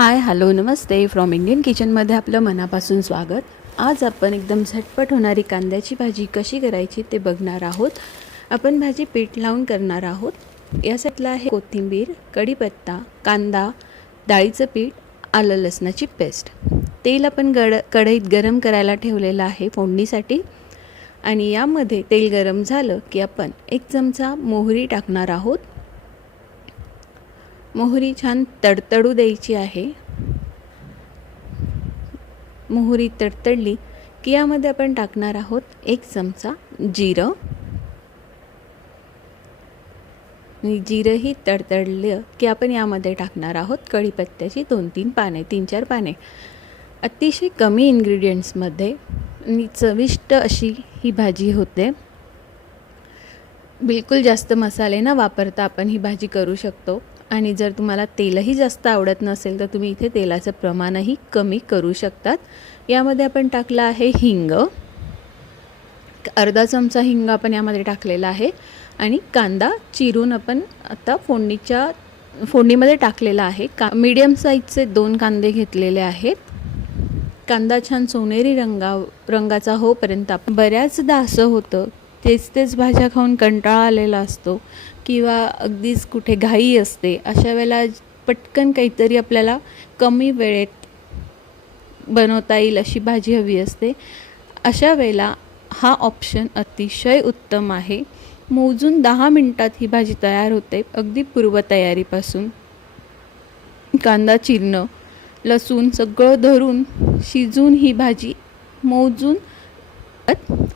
High hello Namaste. From Indian किचनमध्ये आपलं मनापासून स्वागत. आज आपण एकदम झटपट होणारी कांद्याची भाजी कशी करायची ते बघणार आहोत. आपण भाजी पीठ लावून करणार आहोत. यासाठीला आहे कोथिंबीर कढीपत्ता कांदा डाळीचं पीठ आलं लसणाची पेस्ट. तेल आपण गड कढईत गरम करायला ठेवलेलं आहे फोडणीसाठी. आणि यामध्ये तेल गरम झालं की आपण एक चमचा मोहरी टाकणार आहोत. मोहरी छान तडतडू द्यायची आहे. मोहरी तडतडली की यामध्ये आपण टाकणार आहोत एक चमचा जिरं. जिरंही तडतडलं की आपण यामध्ये टाकणार आहोत कढीपत्त्याची दोन तीन पाने तीन चार पाने. अतिशय कमी इन्ग्रेडियंट्समध्ये चविष्ट अशी ही भाजी होते. बिलकुल जास्त मसाले न वापरता आपण ही भाजी करू शकतो. आणि जर तुम्हाला तेलही जास्त आवडत नसेल तर तुम्ही इथे तेलाचं प्रमाणही कमी करू शकतात. यामध्ये आपण टाकलं आहे हिंग. अर्धा चमचा हिंग आपण यामध्ये टाकलेला आहे. आणि कांदा चिरून आपण आता फोडणीच्या फोडणीमध्ये टाकलेला आहे. का मीडियम साईजचे दोन कांदे घेतलेले आहेत. कांदा छान सोनेरी रंगा रंगाचा होपर्यंत आपण बऱ्याचदा असं होतं तेच तेच भाज्या खाऊन कंटाळा आलेला असतो किंवा अगदीच कुठे घाई असते अशा वेळेला पटकन काहीतरी आपल्याला कमी वेळेत बनवता येईल अशी भाजी हवी असते. अशा वेळेला हा ऑप्शन अतिशय उत्तम आहे. मोजून दहा मिनटात ही भाजी तयार होते अगदी पूर्वतयारीपासून कांदा चिरणं लसूण सगळं धरून शिजून ही भाजी मोजून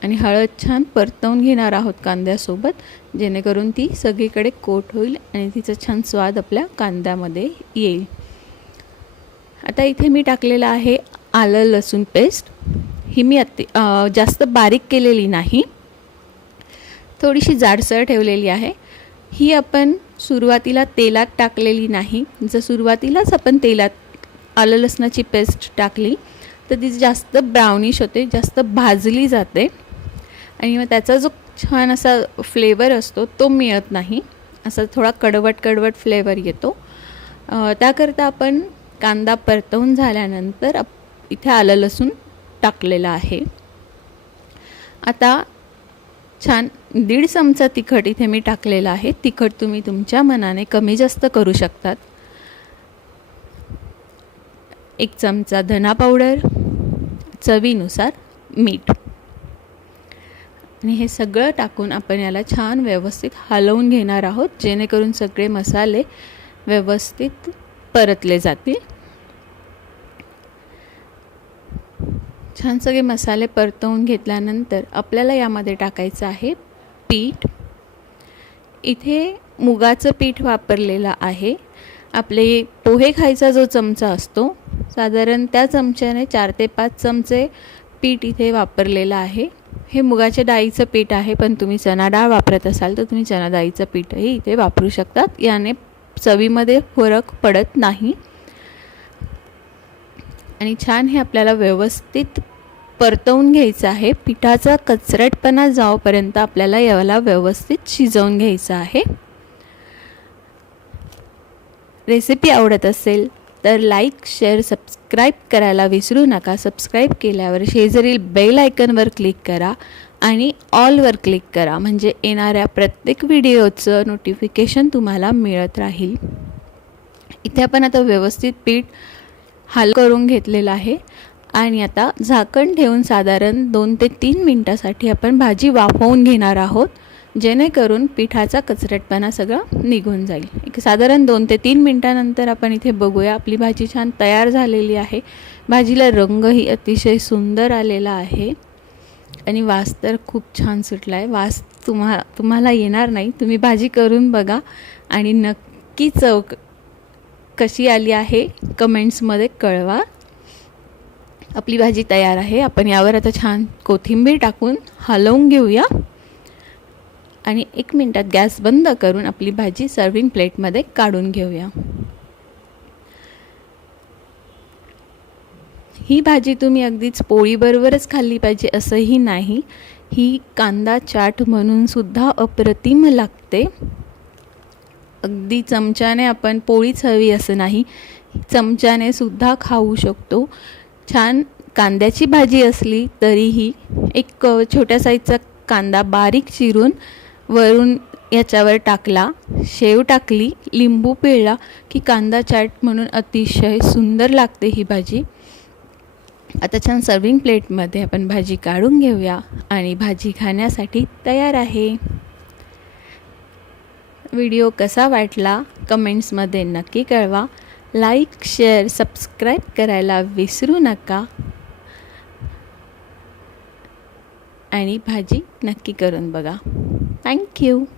आणि हळद छान परतवून घेणार आहोत कांद्यासोबत. जेणेकरून ती सगळीकडे कोट होईल आणि तिचा छान स्वाद आपल्या कांद्यामध्ये येईल. आता इथे मी टाकलेलं आहे आलं लसूण पेस्ट. ही मी अति जास्त बारीक केलेली नाही. थोडीशी जाडसर ठेवलेली आहे. ही आपण सुरुवातीला तेलात टाकलेली नाही. जर सुरुवातीलाच आपण तेलात आलं लसणाची पेस्ट टाकली तर ती जास्त ब्राउनिश होते जास्त भाजली जाते. आणि मग त्याचा जो छान असा फ्लेवर असतो तो मिळत नाही. असा थोडा कडवट कडवट फ्लेवर येतो. त्याकरता आपण कांदा परतवून झाल्यानंतर इथे आलं लसूण टाकलेलं आहे. आता छान दीड चमचा तिखट इथे मी टाकलेला आहे. तिखट तुम्ही तुमच्या मनाने कमी जास्त करू शकतात. एक चमचा धना पावडर चवीनुसार मीठ. आणि हे सगळं टाकून आपण याला छान व्यवस्थित हलवून घेणार आहोत जेणेकरून सगळे मसाले व्यवस्थित परतले जातील. छान सगळे मसाले परतवून घेतल्यानंतर आपल्याला यामध्ये टाकायचं आहे पीठ. इथे मुगाचं पीठ वापरलेलं आहे. आपले पोहे खायचा जो चमचा असतो साधारण त्या चमच्याने चार ते पाच चमचे पीठ इथे वापरलेलं आहे. हे मुगाच्या डाळीचं पीठ आहे पण तुम्ही चना डाळ वापरत असाल तर तुम्ही चना डाळीचं पीठही इथे वापरू शकतात. याने चवीमध्ये फरक पडत नाही. आणि छान हे आपल्याला व्यवस्थित परतवून घ्यायचं आहे. पिठाचा कचरटपणा जाऊपर्यंत आपल्याला याला व्यवस्थित शिजवून घ्यायचं आहे. रेसिपी आवडत असेल तर लाईक शेअर सबस्क्राईब करायला विसरू नका. सबस्क्राईब केल्यावर शेजारील बेल आयकनवर क्लिक करा आणि ऑलवर क्लिक करा. म्हणजे येणाऱ्या प्रत्येक व्हिडिओचं नोटिफिकेशन तुम्हाला मिळत राहील. इथे आपण आता व्यवस्थित पीठ हाल करून घेतलेलं आहे. आणि आता झाकण ठेवून साधारण दोन ते तीन मिनटासाठी आपण भाजी वाफवून घेणार आहोत. जेणेकरून पिठाचा कचरटपणा सगळा निघून जाईल. एक साधारण दोन ते तीन मिनटानंतर आपण इथे बघूया आपली भाजी छान तयार झालेली आहे. भाजीला रंगही अतिशय सुंदर आलेला आहे. आणि वास तर खूप छान सुटला आहे वास तुम्हा तुम्हाला येणार नाही. तुम्ही भाजी करून बघा. आणि नक्की चव कशी आली आहे कमेंट्समध्ये कळवा. आपली भाजी तयार आहे. आपण यावर आता छान कोथिंबीर टाकून हलवून घेऊया. आणि एक मिनटात गॅस बंद करून आपली भाजी सर्विंग प्लेटमध्ये काढून घेऊया. ही भाजी तुम्ही अगदीच पोळीबरोबरच खाल्ली पाहिजे असंही नाही. ही कांदा चाट म्हणूनसुद्धा अप्रतिम लागते. अगदी चमच्याने आपण पोळीच हवी असं नाही. चमच्याने सुद्धा खाऊ शकतो. छान कांद्याची भाजी असली तरीही एक छोट्या साईजचा कांदा बारीक चिरून वरून याच्यावर टाकला. शेव टाकली लिंबू पिळला की कांदा चाट म्हणून अतिशय सुंदर लागते ही भाजी. आता छान सर्विंग प्लेटमध्ये आपण भाजी काढून घेऊया आणि भाजी खाण्यासाठी तयार आहे. व्हिडिओ कसा वाटला कमेंट्समध्ये नक्की कळवा. लाईक शेअर सबस्क्राईब करायला विसरू नका. आणि भाजी नक्की करून बघा. Thank you.